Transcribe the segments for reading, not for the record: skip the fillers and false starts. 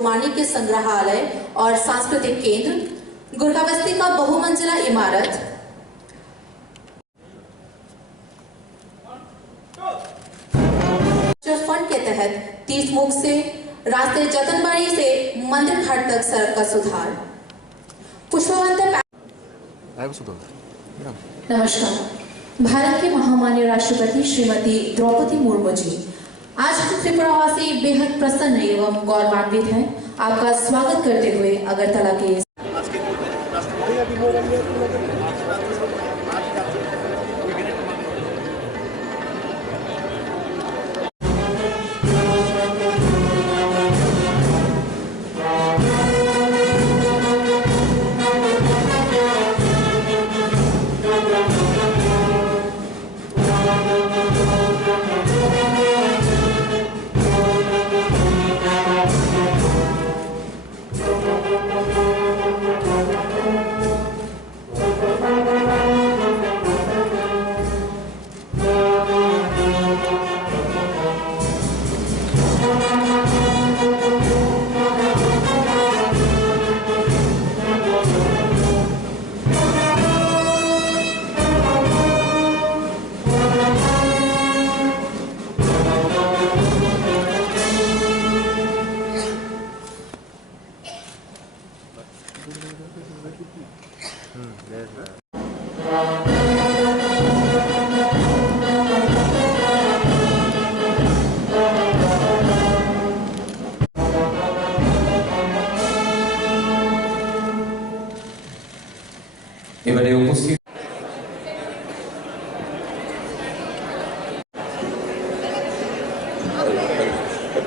मानी के संग्रहालय और सांस्कृतिक केंद्र, गुरकाबस्ती का बहुमंजिला इमारत, फंड के तहत तीर्थमुख से रास्ते जतनबाड़ी से मंदिर घाट तक सड़क का सुधार। नमस्कार। भारत के महामान्य राष्ट्रपति श्रीमती द्रौपदी मुर्मू जी आज त्रिपुरावासी बेहद प्रसन्न एवं गौरवान्वित हैं। आपका स्वागत करते हुए अगरतला के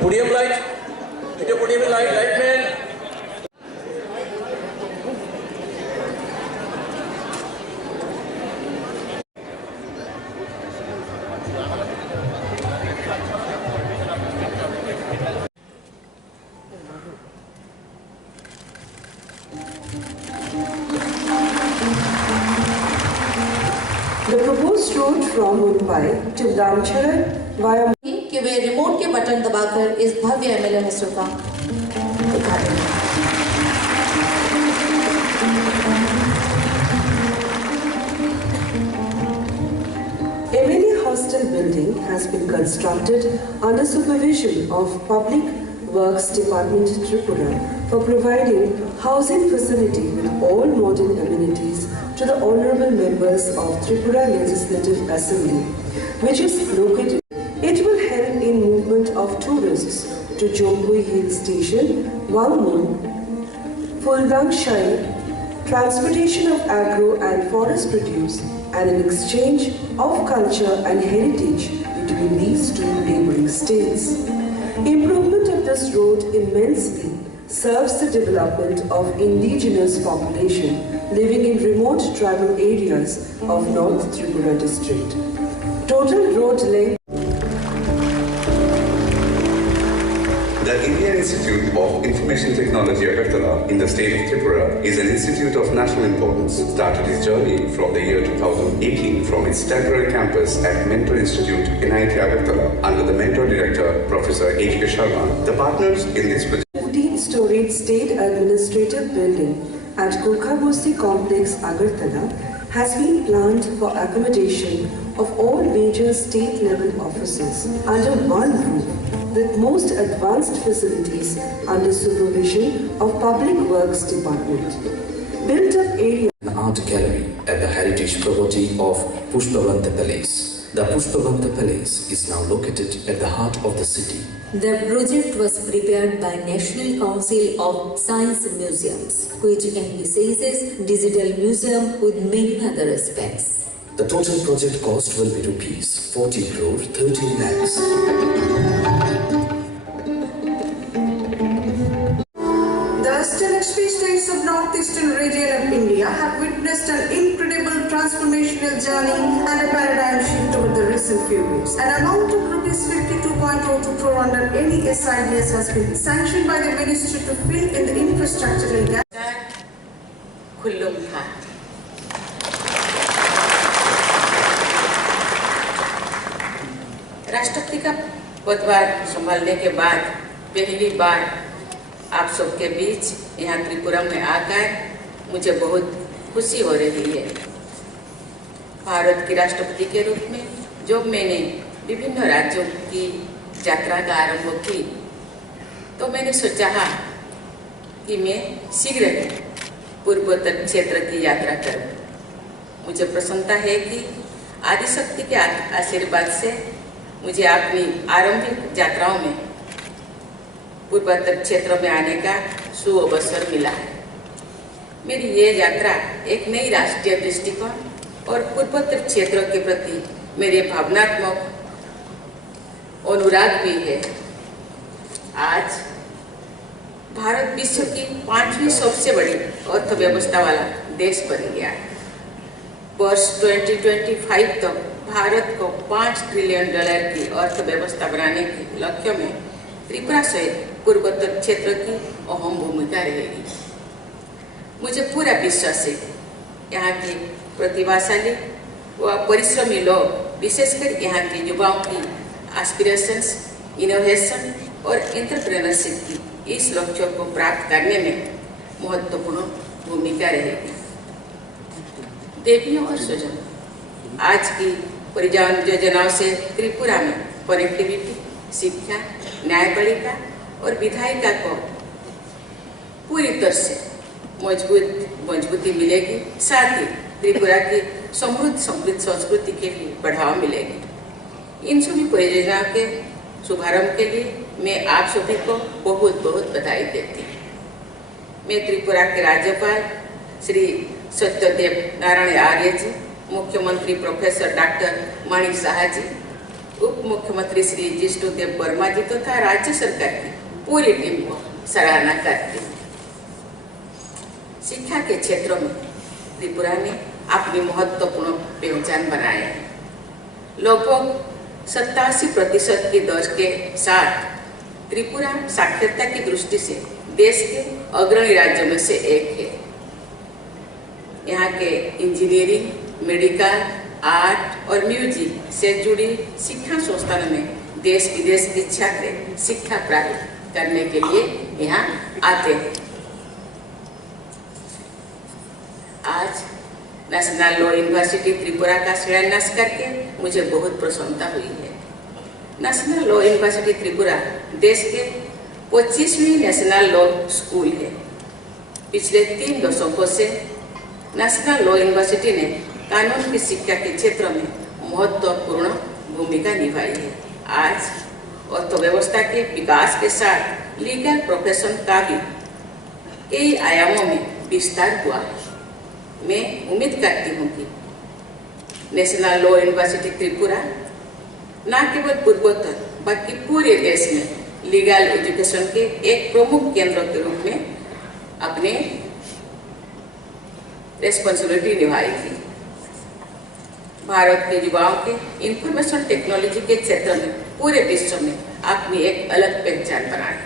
Podium light, video podium light, light man. The proposed route from Mumbai to Damcharan via कि वे रिमोट के बटन दबाकर इस भव्य एमएलए मिश्र का उद्घाटन। MLA Hostel building has been constructed under supervision of Public Works Department Tripura for providing housing facility with all modern amenities to the honorable members of Tripura Legislative Assembly, which is located. It will help in movement of tourists to Jompui Hill Station, Wangmun, Fuldang Shai, transportation of agro and forest produce, and an exchange of culture and heritage between these two neighboring states. Improvement of this road immensely serves the development of indigenous population living in remote tribal areas of North Tripura district. Total road length. The Indian Institute of Information Technology Agartala in the state of Tripura is an institute of national importance. Started its journey from the year 2018 from its temporary campus at Mentor Institute in IIT Agartala under the Mentor Director Professor H.K. Sharma. The partners in this project 14-storied state administrative building at Kurkhabosi Complex Agartala has been planned for accommodation of all major state-level offices under one roof, with most advanced facilities under supervision of Public Works Department. Built-up area. An art gallery at the heritage property of Pushpavanta Palace. The Pushpavanta Palace is now located at the heart of the city. The project was prepared by National Council of Science Museums, which emphasizes digital museum with many other aspects. The total project cost will be rupees 40 crore 13 lakhs. The Ashtalakshmi states of northeastern region of India have witnessed an incredible transformational journey and a paradigm shift over the recent few years. An amount of rupees 52.02 crore under NESIDS has been sanctioned by the ministry to fill in the infrastructural gap. राष्ट्रपति का पदभार संभालने के बाद पहली बार सबके बीच यहाँ त्रिपुरा में आकर मुझे बहुत खुशी हो रही है। भारत के राष्ट्रपति के रूप में जब मैंने विभिन्न राज्यों की यात्रा का आरंभ की तो मैंने सोचा कि मैं शीघ्र ही पूर्वोत्तर क्षेत्र की यात्रा करूं। मुझे प्रसन्नता है कि आदिशक्ति के आशीर्वाद से मुझे अपनी आरंभिक यात्राओं में पूर्वोत्तर क्षेत्र में आने का सुअवसर मिला है। मेरी ये यात्रा एक नई राष्ट्रीय दृष्टिकोण और पूर्वोत्तर क्षेत्र के प्रति मेरे भावनात्मक अनुराग भी है। आज भारत विश्व की 5वीं सबसे बड़ी अर्थव्यवस्था वाला देश बन गया है। वर्ष 2025 तक भारत को $5 ट्रिलियन की अर्थव्यवस्था बनाने के लक्ष्य में त्रिपुरा सहित पूर्वोत्तर क्षेत्र की अहम भूमिका रहेगी। मुझे पूरा विश्वास है यहाँ के प्रतिभाशाली व परिश्रमी लोग, विशेषकर यहाँ के युवाओं की एस्पिरेशंस, इनोवेशन और एंटरप्रेन्योरशिप की इस लक्ष्य को प्राप्त करने में महत्वपूर्ण भूमिका रहेगी। देवियों और स्वजनों, आज की परिवहन योजनाओं से त्रिपुरा में कनेक्टिविटी, शिक्षा, न्यायपालिका और विधायिका को पूरी तरह से मजबूती मिलेगी। साथ ही त्रिपुरा की समृद्ध संस्कृति के लिए बढ़ावा मिलेगी। इन सभी परियोजनाओं के शुभारंभ के लिए मैं आप सभी को बहुत बहुत बधाई देती हूँ। मैं त्रिपुरा के राज्यपाल श्री सत्यदेव नारायण आर्य जी, मुख्यमंत्री प्रोफेसर डॉक्टर माणिक साहा जी, उप मुख्यमंत्री श्री जिष्णुदेव वर्मा जी तथा राज्य सरकार की पूरी टीम को सराहना करती हूँ। शिक्षा के क्षेत्र में त्रिपुरा ने अपनी महत्वपूर्ण पहचान बनाई है। लगभग 87% की दर के साथ त्रिपुरा साक्षरता की दृष्टि से देश के अग्रणी राज्यों में से एक है। यहाँ के इंजीनियरिंग, मेडिकल, आर्ट और म्यूजिक से जुड़ी शिक्षा संस्थानों में देश विदेश के छात्र शिक्षा प्राप्त करने के लिए यहाँ आते हैं। आज नेशनल लॉ यूनिवर्सिटी त्रिपुरा का शिलान्यास करके मुझे बहुत प्रसन्नता हुई है। नेशनल लॉ यूनिवर्सिटी त्रिपुरा देश के 25वीं नेशनल लॉ स्कूल है। पिछले 3 दशकों से नेशनल लॉ यूनिवर्सिटी ने कानून की शिक्षा के क्षेत्र में महत्वपूर्ण भूमिका निभाई है। आज अर्थव्यवस्था के विकास के साथ लीगल प्रोफेशन का भी कई आयामों में विस्तार हुआ है। मैं उम्मीद करती हूँ कि नेशनल लॉ यूनिवर्सिटी त्रिपुरा न केवल पूर्वोत्तर बल्कि पूरे देश में लीगल एजुकेशन के एक प्रमुख केंद्र के रूप में अपने रेस्पॉन्सिबिलिटी निभाएगी। भारत के युवाओं के इंफॉर्मेशन टेक्नोलॉजी के क्षेत्र में पूरे विश्व में अपनी एक अलग पहचान बनाई।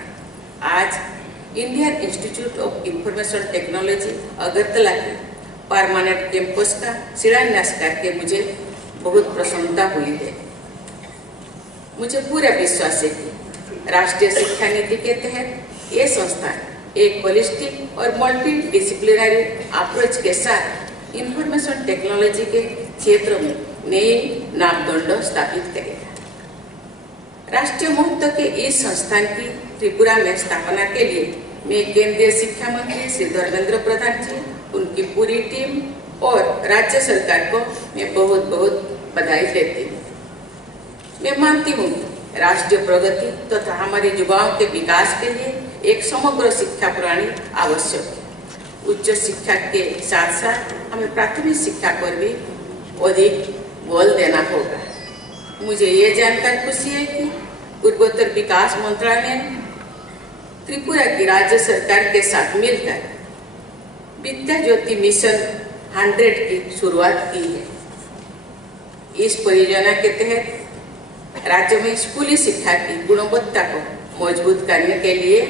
आज Indian institute of information technology Agartala के परमानेंट कैंपस का शिलान्यास करके मुझे बहुत प्रसन्नता हुई है। मुझे पूरा विश्वास है कि राष्ट्रीय शिक्षा नीति के तहत ये संस्थान एक होलिस्टिक और मल्टी डिसिप्लिनरी अप्रोच के साथ इंफॉर्मेशन टेक्नोलॉजी के क्षेत्र में नए मापदंड स्थापित करेगा। राष्ट्रीय महत्व के इस संस्थान की त्रिपुरा में स्थापना के लिए मैं केंद्रीय शिक्षा मंत्री श्री धर्मेंद्र प्रधान जी, उनकी पूरी टीम और राज्य सरकार को मैं बहुत बहुत बधाई देती हूँ। मैं मानती हूँ कि राष्ट्रीय प्रगति तथा हमारे युवाओं के विकास के लिए एक समग्र शिक्षा प्रणाली आवश्यक है। उच्च शिक्षा के साथ साथ हमें प्राथमिक शिक्षा पर भी अधिक बल देना होगा। मुझे ये जानकर खुशी है कि पूर्वोत्तर विकास मंत्रालय ने त्रिपुरा की राज्य सरकार के साथ मिलकर विद्या ज्योति मिशन 100 की शुरुआत की है। इस परियोजना के तहत राज्य में स्कूली शिक्षा की गुणवत्ता को मजबूत करने के लिए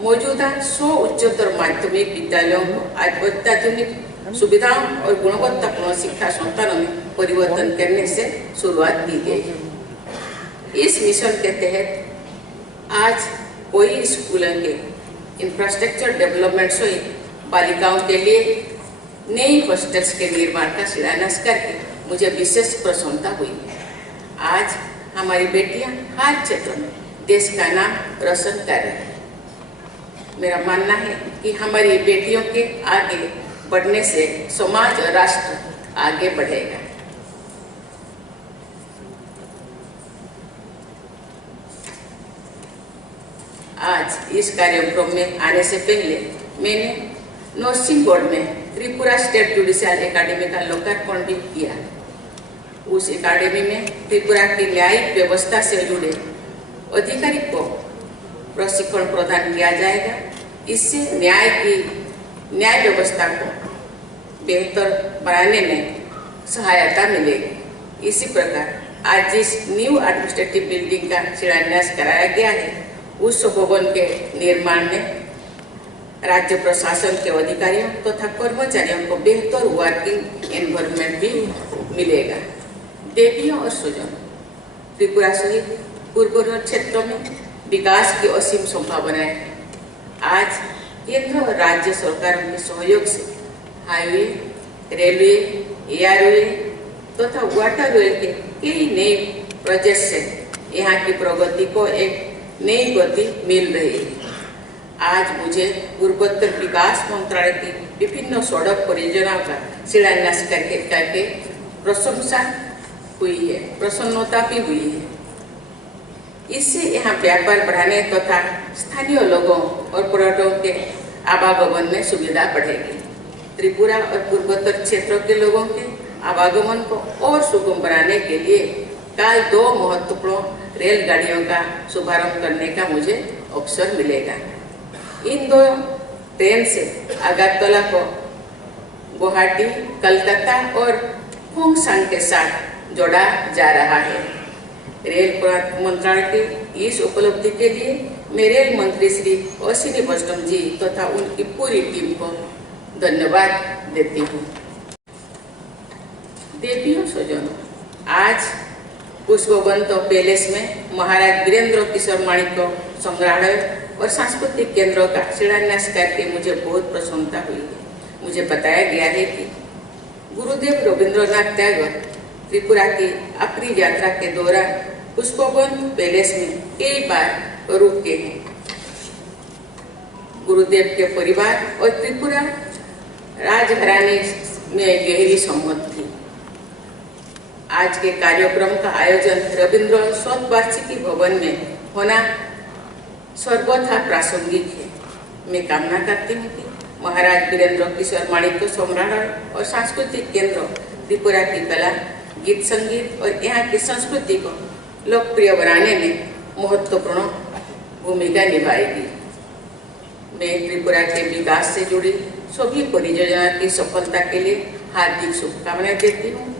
मौजूदा 100 उच्चतर माध्यमिक विद्यालयों को अत्याधुनिक सुविधाओं और गुणवत्तापूर्ण शिक्षा संस्थानों में परिवर्तन करने से शुरुआत की गई। इस मिशन के तहत आज कोई स्कूलों के इंफ्रास्ट्रक्चर डेवलपमेंट सहित बालिकाओं के लिए नई हॉस्टल्स के निर्माण का शिलान्यास करके मुझे विशेष प्रसन्नता हुई। आज हमारी बेटियां हर क्षेत्र में देश का नाम रोशन कर रही हैं। मेरा मानना है कि हमारी बेटियों के आगे बढ़ने से समाज और राष्ट्र आगे बढ़ेगा। आज इस कार्यक्रम में आने से पहले मैंने नर्सिंग बोर्ड में त्रिपुरा स्टेट जुडिशियल एकेडमी का लोकार्पण भी किया। उस एकेडमी में त्रिपुरा की न्यायिक व्यवस्था से जुड़े अधिकारी को प्रशिक्षण प्रदान किया जाएगा। इससे न्याय व्यवस्था को बेहतर बनाने में सहायता मिलेगी। इसी प्रकार आज जिस न्यू एडमिनिस्ट्रेटिव बिल्डिंग का शिलान्यास कराया गया है, उस भवन के निर्माण में राज्य प्रशासन के अधिकारियों तथा कर्मचारियों को बेहतर वर्किंग एनवायरनमेंट भी मिलेगा। देवियों और स्वजनों, त्रिपुरा सहित पूर्वोत्तर क्षेत्रों में विकास की असीम संभावनाएं हैं। आज केंद्र और राज्य सरकारों के सहयोग से हाईवे, रेलवे, एयरवे तथा वाटरवे के कई नए प्रोजेक्ट से यहाँ की प्रगति को एक नई गति मिल रही है। आज मुझे पूर्वोत्तर विकास मंत्रालय की विभिन्न सड़क परियोजनाओं का शिलान्यास करके प्रशंसा हुई है, प्रसन्नता भी हुई है। इससे यहाँ व्यापार बढ़ाने तथा स्थानीय लोगों और पर्यटकों के आवागमन में सुविधा बढ़ेगी। त्रिपुरा और पूर्वोत्तर क्षेत्रों के लोगों के आवागमन को और सुगम बनाने के लिए कल 2 महत्वपूर्ण रेलगाड़ियों का शुभारंभ करने का मुझे अवसर मिलेगा। इन 2 ट्रेन से अगरतला को गुवाहाटी, कलकत्ता और होंगसांग के साथ जोड़ा जा रहा है। रेल मंत्रालय की इस उपलब्धि के लिए मैं रेल मंत्री श्री अश्विनी वैष्णव जी तथा उनकी पूरी टीम को धन्यवाद देती हूँ। देवियों स्वजनों, आज पुष्पवंत पैलेस में महाराज वीरेंद्र किशोर माणिक्य संग्रहालय और सांस्कृतिक केंद्रों का शिलान्यास करके मुझे बहुत प्रसन्नता हुई है। मुझे बताया गया है कि गुरुदेव रविंद्रनाथ टैगोर त्रिपुरा की अपनी यात्रा के दौरान पुष्पवंत पैलेस में कई बार रुके हैं। गुरुदेव के परिवार और त्रिपुरा राजघराने में गहरी संबंध थी। आज के कार्यक्रम का आयोजन रविंद्र शतवार्षिकी भवन में होना सर्वथा प्रासंगिक है। मैं कामना करती हूँ कि महाराज वीरेंद्र किशोर माणिक्य संग्रहालय और सांस्कृतिक केंद्र त्रिपुरा की कला, गीत संगीत और यहाँ की संस्कृति को लोकप्रिय बनाने में महत्वपूर्ण भूमिका निभाएगी। मैं त्रिपुरा के विकास से जुड़ी सभी परियोजना की सफलता के लिए हार्दिक शुभकामनाएं देती हूँ।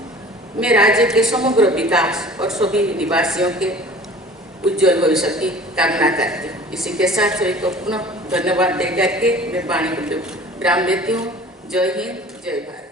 मैं राज्य के समग्र विकास और सभी निवासियों के उज्जवल भविष्य की कामना करती हूँ। इसी के साथ सभी को पुनः धन्यवाद देकर के मैं वाणी को विराम देती हूँ। जय हिंद, जय भारत।